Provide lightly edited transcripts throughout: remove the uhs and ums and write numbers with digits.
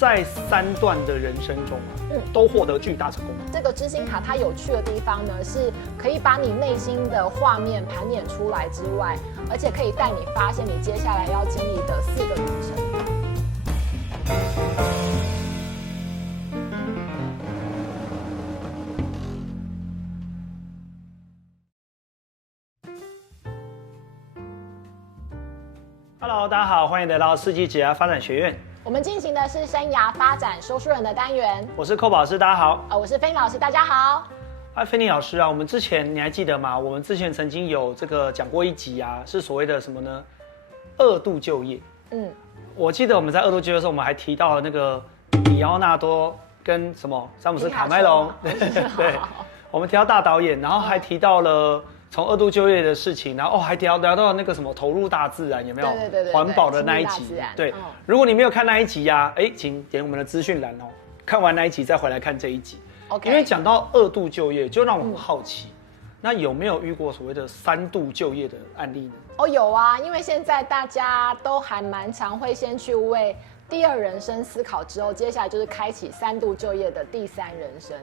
在3段的人生中都获得巨大成功。这个知心卡它有趣的地方呢，是可以把你内心的画面盘点出来之外，而且可以带你发现你接下来要经历的4个旅程。Hello， 大家好，欢迎来到世纪职涯发展学院。我们进行的是生涯发展说书人的单元。我是寇老师，大家好。我是菲尼老师，大家好。菲尼老师啊，我们之前你还记得吗？我们之前曾经有讲过一集啊，是所谓的什么呢？2度就业。我记得我们在2度就业的时候，我们还提到了那个里奥纳多跟什么詹姆斯卡麦隆，对，我们提到大导演，然后还提到了从2度就业的事情，然后还聊到那个什么投入大自然，有没有？对，环保的那一集。对，如果你没有看那一集啊，请点我们的资讯栏哦，看完那一集再回来看这一集。因为讲到2度就业，就让我很好奇，那有没有遇过所谓的3度就业的案例呢？有啊，因为现在大家都还蛮常会先去为第2人生思考，之后接下来就是开启3度就业的第3人生。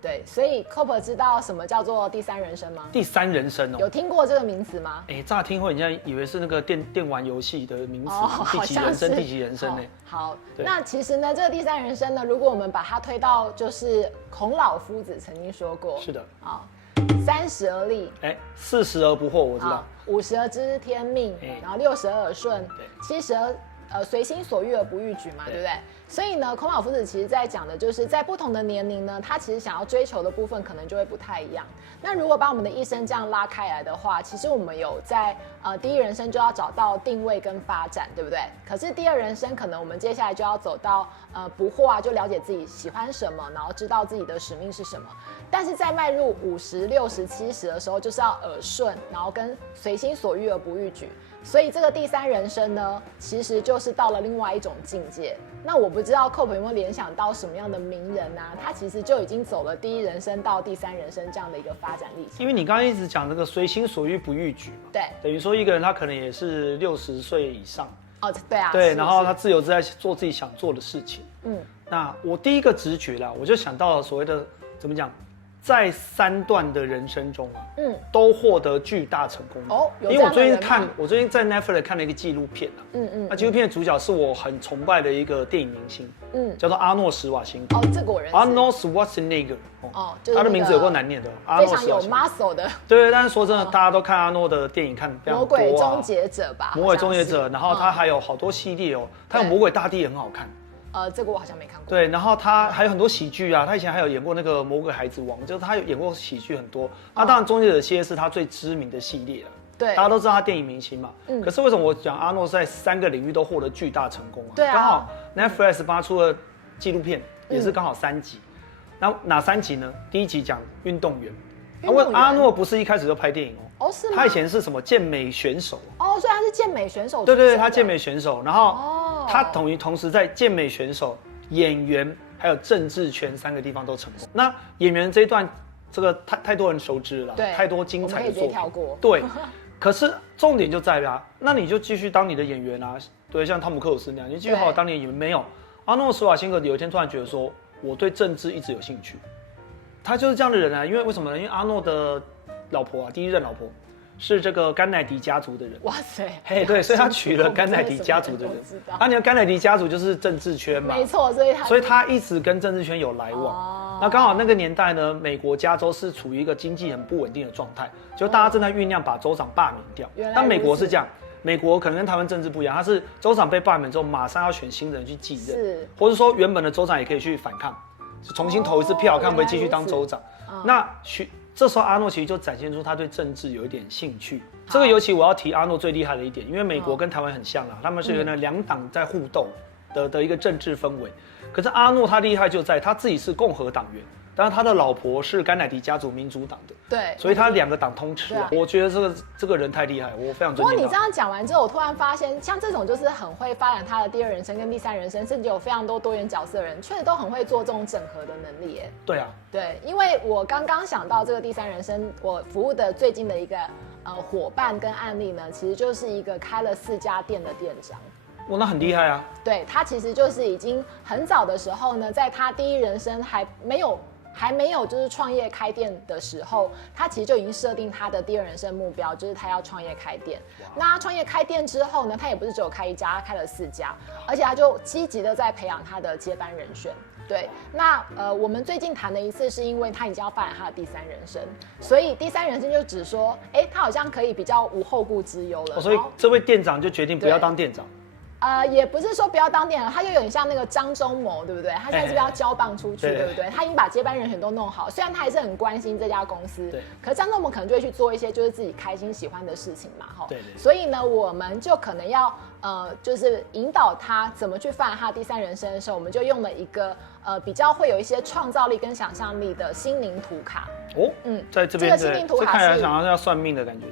对，所以 Cooper 知道什么叫做第3人生吗？第3人生哦，有听过这个名词吗？乍听会人家以为是那个电玩游戏的名词，第几人生，第几人生呢？好，那其实呢，这个第3人生呢，如果我们把它推到，就是孔老夫子曾经说过，是的，好，30而立，40而不惑，我知道，50而知天命，然后60而耳顺，70而随心所欲而不逾矩嘛，对不对？所以呢，孔老夫子其实在讲的就是在不同的年龄呢，他其实想要追求的部分可能就会不太一样。那如果把我们的一生这样拉开来的话，其实我们有在第1人生就要找到定位跟发展，对不对？可是第2人生可能我们接下来就要走到不惑啊，就了解自己喜欢什么，然后知道自己的使命是什么。但是在迈入50、60、70的时候，就是要耳顺，然后跟随心所欲而不逾矩。所以这个第3人生呢，其实就是到了另外一种境界。那我不知道 Cope 有没有联想到什么样的名人啊？他其实就已经走了第1人生到第3人生这样的一个发展历程。因为你刚刚一直讲那个随心所欲不逾矩嘛，对，等于说一个人他可能也是60岁以上，对啊，对，然后他自由自在做自己想做的事情。那我第一个直觉啦，我就想到了所谓的怎么讲？在3段的人生中都获得巨大成功因为我最近在 Netflix 看了一个纪录片那纪录片的主角是我很崇拜的一个电影明星，叫做阿诺·施瓦辛格。这个我认识。Arnold Schwarzenegger，就是他的名字有够难念的，非常有 muscle 的。对，但是说真的，大家都看阿诺的电影看非常多。魔鬼终结者吧？魔鬼终结者，然后他还有好多系列他有魔鬼大帝也很好看。这个我好像没看过。对，然后他还有很多喜剧啊，他以前还有演过那个《魔鬼孩子王》，就是他有演过喜剧很多。当然，《终结者》系列是他最知名的系列了。对，大家都知道他电影明星嘛。可是为什么我讲阿诺在3个领域都获得巨大成功对啊。刚好 Netflix 帮他出了纪录片，也是刚好3集。那哪3集呢？第1集讲运动员。阿诺不是一开始就拍电影是吗？他以前是什么健美选手所以他是健美选手。对，他健美选手，然后他同时在健美选手、演员还有政治圈3个地方都成功。那演员这一段，这个太多人熟知了，太多精彩的作品，我们可以直接跳过。对，可是重点就在于那你就继续当你的演员啊，对，像汤姆克鲁斯那样，你继续好好当你的演员。没有，阿诺·施瓦辛格有一天突然觉得说，我对政治一直有兴趣。他就是这样的人啊，因为为什么呢？因为阿诺的老婆第1任老婆是这个甘乃迪家族的人。哇塞，对，所以他娶了甘乃迪家族的人。你看甘乃迪家族就是政治圈嘛，没错，所以他一直跟政治圈有来往。那刚好那个年代呢，美国加州是处于一个经济很不稳定的状态，就大家正在酝酿把州长罢免掉。但美国是这样，美国可能跟台湾政治不一样，他是州长被罢免之后，马上要选新人去继任，或者说原本的州长也可以去反抗。重新投一次票，看会不会继续当州长。那这时候阿诺其实就展现出他对政治有一点兴趣。这个尤其我要提阿诺最厉害的一点，因为美国跟台湾很像他们是原来2党在互斗的一个政治氛围。可是阿诺他厉害就在他自己是共和党员，但是他的老婆是甘乃迪家族民主党的，对，所以他2个党通吃。我觉得这个人太厉害，我非常尊敬他。不过你这样讲完之后，我突然发现，像这种就是很会发展他的第2人生跟第3人生，甚至有非常多元角色的人，确实都很会做这种整合的能力耶。对啊，对，因为我刚刚想到这个第3人生，我服务的最近的一个伙伴跟案例呢，其实就是一个开了4家店的店长。哇，那很厉害啊。对，他其实就是已经很早的时候呢，在他第一人生还没有就是创业开店的时候，他其实就已经设定他的第二人生目标，就是他要创业开店。那他创业开店之后呢，他也不是只有开一家，他开了4家，而且他就积极的在培养他的接班人选。对，那我们最近谈的一次是因为他已经要发展他的第3人生，所以第3人生就只说，他好像可以比较无后顾之忧了。所以这位店长就决定不要当店长。也不是说不要当店长，他就有点像那个张忠谋，对不对？他现在是不是要交棒出去，对不对？他已经把接班人选都弄好，虽然他还是很关心这家公司，对。可是张忠谋可能就会去做一些就是自己开心喜欢的事情嘛，哈。对。所以呢，我们就可能要就是引导他怎么去发展他的第3人生的时候，我们就用了一个比较会有一些创造力跟想象力的心灵图卡。在这边这个心灵图卡看起来想要算命的感觉。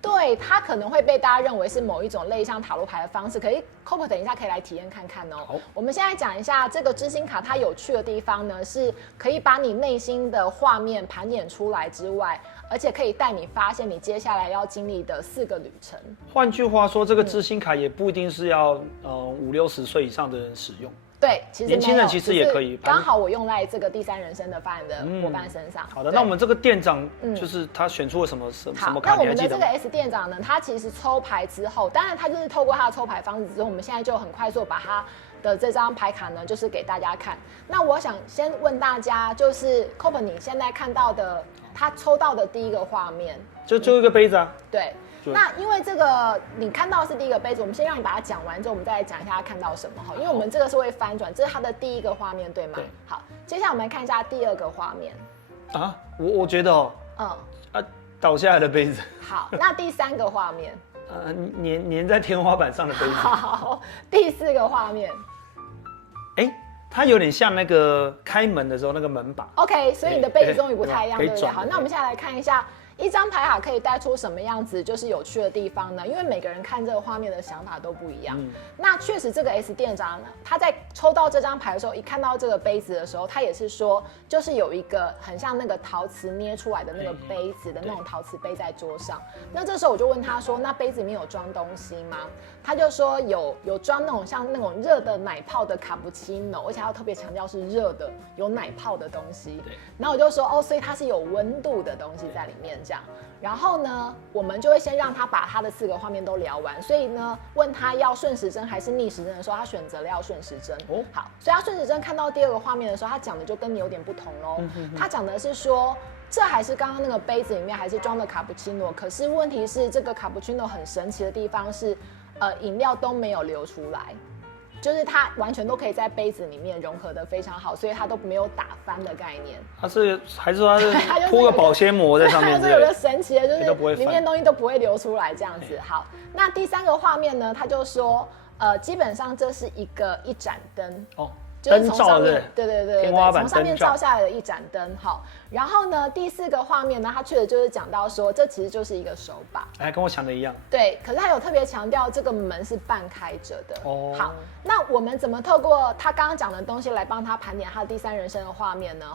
对，它可能会被大家认为是某一种类似像塔罗牌的方式，可以 Coco 等一下可以来体验看看哦。好，我们现在讲一下这个知心卡，它有趣的地方呢，是可以把你内心的画面盘点出来之外，而且可以带你发现你接下来要经历的4个旅程。换句话说，这个知心卡也不一定是要50、60岁以上的人使用。对，其实年轻人其实也可以。刚好我用在这个第3人生的发展的伙伴身上。好的，那我们这个店长就是他选出了什么卡？那我们的这个 S 店长呢，他其实抽牌之后，当然他就是透过他的抽牌方式之后，我们现在就很快速把他的这张牌卡呢，就是给大家看。那我想先问大家，就是 Coco 你现在看到的，他抽到的第一个画面，就一个杯子啊。对。那因为这个你看到的是第一个杯子，我们先让你把它讲完之后，我们再来讲一下他看到什么哈。因为我们这个是会翻转，这是他的第一个画面，对吗？对。好，接下来我们来看一下第2个画面。啊，我觉得倒下来的杯子。好，那第3个画面。粘在天花板上的杯子。好，第4个画面。它有点像那个开门的时候那个门把。OK， 所以你的杯子终于不太一样，对不对？好，那我们现在来看一下。一张牌卡可以带出什么样子，就是有趣的地方呢？因为每个人看这个画面的想法都不一样。那确实，这个 S 店长他在抽到这张牌的时候，一看到这个杯子的时候，他也是说，就是有一个很像那个陶瓷捏出来的那个杯子的那种陶瓷杯在桌上。那这时候我就问他说：“那杯子里面有装东西吗？”他就说有装那种像那种热的奶泡的卡布奇诺，而且要特别强调是热的，有奶泡的东西。然后我就说：“所以它是有温度的东西在里面。”这样，然后呢，我们就会先让他把他的4个画面都聊完。所以呢，问他要顺时针还是逆时针的时候，他选择了要顺时针。好，所以他顺时针看到第2个画面的时候，他讲的就跟你有点不同喽。他讲的是说，这还是刚刚那个杯子里面还是装的卡布奇诺，可是问题是这个卡布奇诺很神奇的地方是，饮料都没有流出来。就是它完全都可以在杯子里面融合的非常好，所以它都没有打翻的概念。它是还是说它是铺个保鲜膜在上面？它是有个神奇的，就是里面东西都不会流出来这样子。好，那第3个画面呢，他就说，基本上这是一盏灯。就是从上面，对，从上面照下来的一盏灯，好。然后呢，第4个画面呢，它确实就是讲到说，这其实就是一个手把，跟我想的一样。对，可是他有特别强调这个门是半开着的。好，那我们怎么透过他刚刚讲的东西来帮他盘点他的第3人生的画面呢？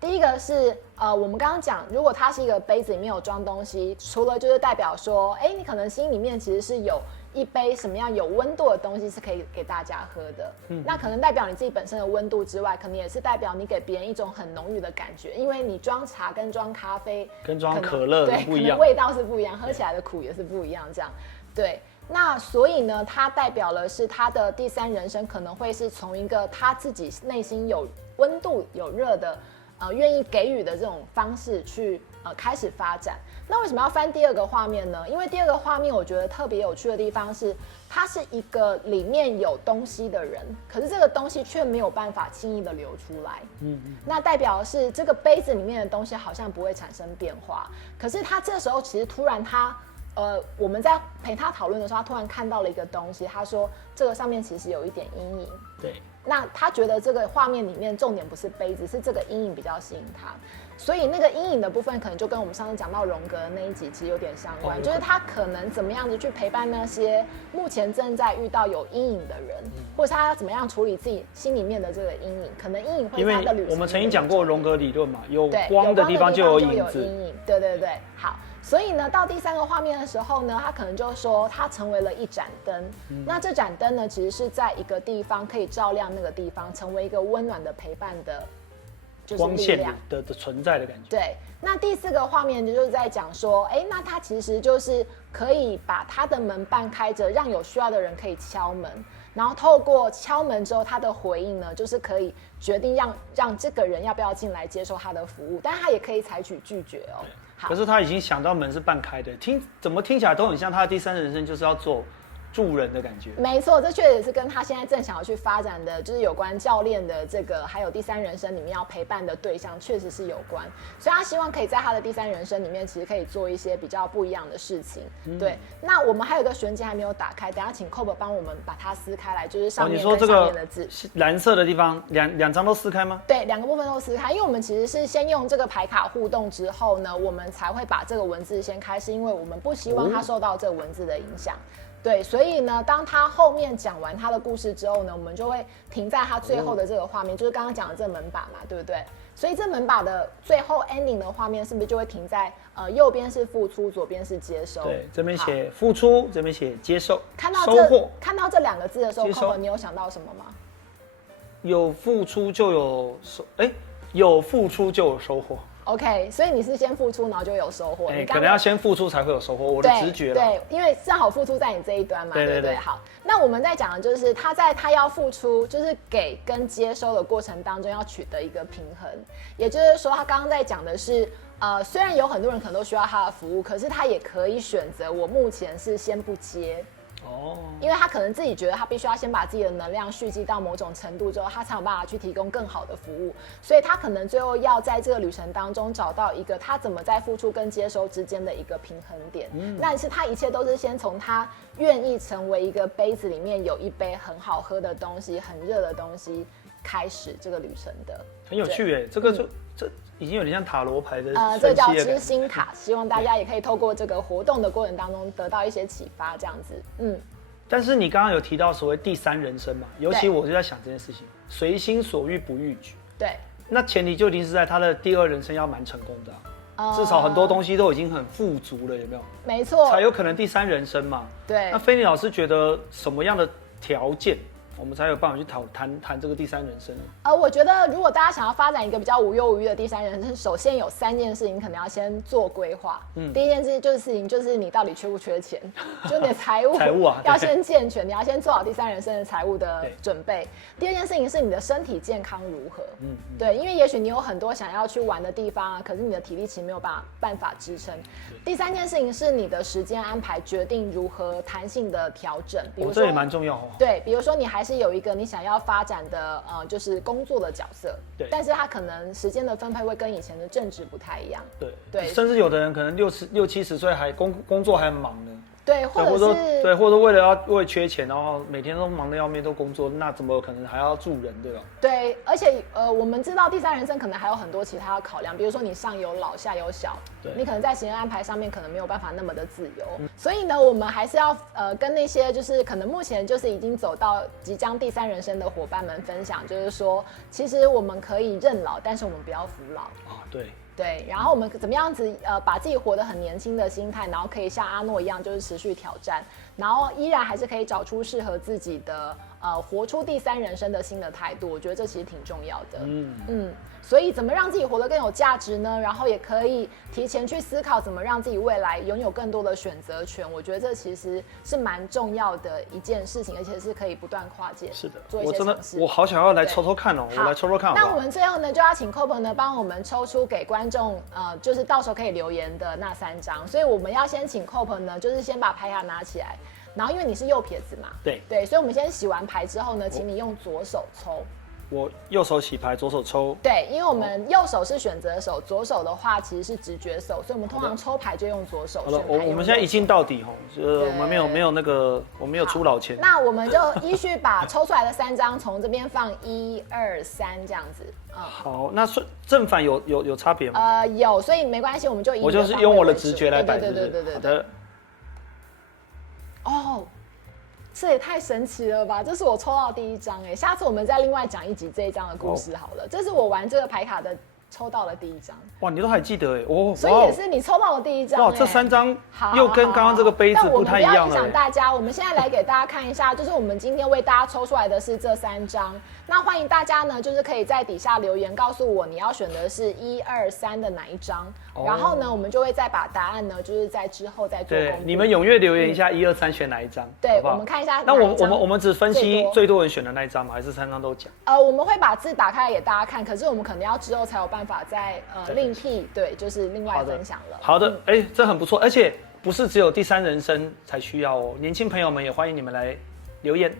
第一个是我们刚刚讲，如果它是一个杯子里面有装东西，除了就是代表说，你可能心里面其实是有一杯什么样有温度的东西是可以给大家喝的。那可能代表你自己本身的温度之外，可能也是代表你给别人一种很浓郁的感觉，因为你装茶跟装咖啡跟装可乐不一样，味道是不一样，喝起来的苦也是不一样，这样对。那所以呢，它代表了是他的第3人生可能会是从一个他自己内心有温度有热的。愿意给予的这种方式去开始发展。那为什么要翻第2个画面呢？因为第2个画面我觉得特别有趣的地方是，他是一个里面有东西的人，可是这个东西却没有办法轻易的流出来。那代表的是这个杯子里面的东西好像不会产生变化，可是他这时候其实突然我们在陪他讨论的时候，他突然看到了一个东西，他说这个上面其实有一点阴影。对。那他觉得这个画面里面重点不是杯子，是这个阴影比较吸引他，所以那个阴影的部分可能就跟我们上次讲到荣格的那一集其实有点相关，就是他可能怎么样子去陪伴那些目前正在遇到有阴影的人，或者他要怎么样处理自己心里面的这个阴影，可能阴影会在他的旅程。因为我们曾经讲过荣格理论嘛，有光的地方就有影子。对。好。所以呢，到第3个画面的时候呢，他可能就说它成为了一盏灯。那这盏灯呢，其实是在一个地方可以照亮那个地方，成为一个温暖的陪伴的，就是光线力量的存在的感觉。对，那第4个画面就是在讲说，那它其实就是可以把它的门半开着，让有需要的人可以敲门，然后透过敲门之后，他的回应呢，就是可以决定让这个人要不要进来接受他的服务，但是他也可以采取拒绝哦。可是他已经想到门是半开的，怎么听起来都很像他的第3人生就是要做助人的感觉。没错，这确实是跟他现在正想要去发展的，就是有关教练的这个，还有第3人生里面要陪伴的对象，确实是有关。所以他希望可以在他的第3人生里面，其实可以做一些比较不一样的事情。对，那我们还有个悬结还没有打开，等一下请 Cob 帮我们把它撕开来，就是上面跟上面的字。你说这个蓝色的地方，两张都撕开吗？对，2个部分都撕开，因为我们其实是先用这个牌卡互动之后呢，我们才会把这个文字先开，是因为我们不希望它受到这个文字的影响。对，所以呢，当他后面讲完他的故事之后呢，我们就会停在他最后的这个画面，就是刚刚讲的这个门把嘛，对不对？所以这门把的最后 ending 的画面是不是就会停在右边是付出，左边是接收？对，这边写付出，这边写接受。看到收获，看到这2个字的时候 ，Cob 你有想到什么吗？有付出就有有付出就有收获。OK， 所以你是先付出，然后就有收获。可能要先付出才会有收获，我的直觉了。对，因为正好付出在你这一端嘛，对不对？好，那我们在讲的就是他要付出，就是给跟接收的过程当中要取得一个平衡。也就是说，他刚刚在讲的是，虽然有很多人可能都需要他的服务，可是他也可以选择，我目前是先不接。因为他可能自己觉得他必须要先把自己的能量蓄积到某种程度之后，他才有办法去提供更好的服务，所以他可能最后要在这个旅程当中找到一个他怎么在付出跟接收之间的一个平衡点。但是他一切都是先从他愿意成为一个杯子里面有一杯很好喝的东西、很热的东西开始这个旅程的。很有趣耶，这个这已经有点像塔罗牌的这叫知心塔，希望大家也可以透过这个活动的过程当中得到一些启发，这样子。但是你刚刚有提到所谓第3人生嘛，尤其我就在想这件事情，随心所欲不逾矩。对，那前提就一定是在他的第2人生要蛮成功的至少很多东西都已经很富足了，有没有？没错，才有可能第3人生嘛。对，那菲尼老师觉得什么样的条件？我们才有办法去谈这个第3人生。我觉得如果大家想要发展一个比较无忧无虑的第3人生，首先有3件事情可能要先做规划。第一件事情就是你到底缺不缺钱，就你的财务要先健全，你要先做好第3人生的财务的准备。第2件事情是你的身体健康如何。对，因为也许你有很多想要去玩的地方啊，可是你的体力其实没有办法支撑。第3件事情是你的时间安排决定如何弹性的调整，比如说这也蛮重要对，比如说你还是有一个你想要发展的就是工作的角色，对，但是他可能时间的分配会跟以前的正职不太一样，对，甚至有的人可能60、70岁还工作还很忙呢。对，或者说为了缺钱，然后每天都忙得要命，都工作，那怎么可能还要助人，对吧？对，而且我们知道第3人生可能还有很多其他的考量，比如说你上有老下有小，你可能在时间安排上面可能没有办法那么的自由，所以呢，我们还是要跟那些就是可能目前就是已经走到即将第3人生的伙伴们分享，就是说，其实我们可以认老，但是我们不要服老。对，然后我们怎么样子把自己活得很年轻的心态，然后可以像阿诺一样，就是持续挑战，然后依然还是可以找出适合自己的活出第3人生的新的态度。我觉得这其实挺重要的。所以怎么让自己活得更有价值呢？然后也可以提前去思考怎么让自己未来拥有更多的选择权。我觉得这其实是蛮重要的一件事情，而且是可以不断跨界。是的，做一些尝试。我好想要来抽抽看哦，我来抽抽看好不好？那我们最后呢，就要请 Cob 呢帮我们抽出给观众就是到时候可以留言的那3张。所以我们要先请 Cob 呢，就是先把牌卡拿起来，然后因为你是右撇子嘛，对，所以我们先洗完牌之后呢，请你用左手抽。我右手洗牌，左手抽。对，因为我们右手是选择手，左手的话其实是直觉手，所以我们通常抽牌就用左手。好了，我们现在一镜到底我们没有那个，我没有出老千。那我们就依序把抽出来的3张从这边放1、2、3这样子。好，那正反有差别吗？有，所以没关系，我们就我就是用我的直觉来摆。对。好的。这也太神奇了吧！这是我抽到的第1张哎，下次我们再另外讲一集这一张的故事好了。这是我玩这个牌卡的抽到了第1张。哇，你都还记得哎，哦，所以也是你抽到的第1张。哇，这3张又跟刚刚这个杯子不太一样了。但我们不要影响大家，我们现在来给大家看一下，就是我们今天为大家抽出来的是这3张。那欢迎大家呢，就是可以在底下留言告诉我你要选的是1、2、3的哪一张，然后呢，我们就会再把答案呢，就是在之后再做公布。对，你们踊跃留言一下1、2、3选哪一张。对，我们看一下。那我们只分析最多人选的那一张吗？还是3张都讲？我们会把字打开来给大家看，可是我们可能要之后才有办法再另辟，对，就是另外分享了。好的，哎，这很不错，而且不是只有第3人生才需要哦，年轻朋友们也欢迎你们来留言，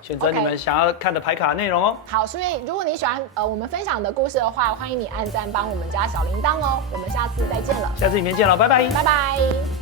选择你们想要看的牌卡内容哦。好，所以如果你喜欢我们分享的故事的话，欢迎你按赞帮我们加小铃铛哦。我们下次再见了，下次影片见了，拜拜，拜拜。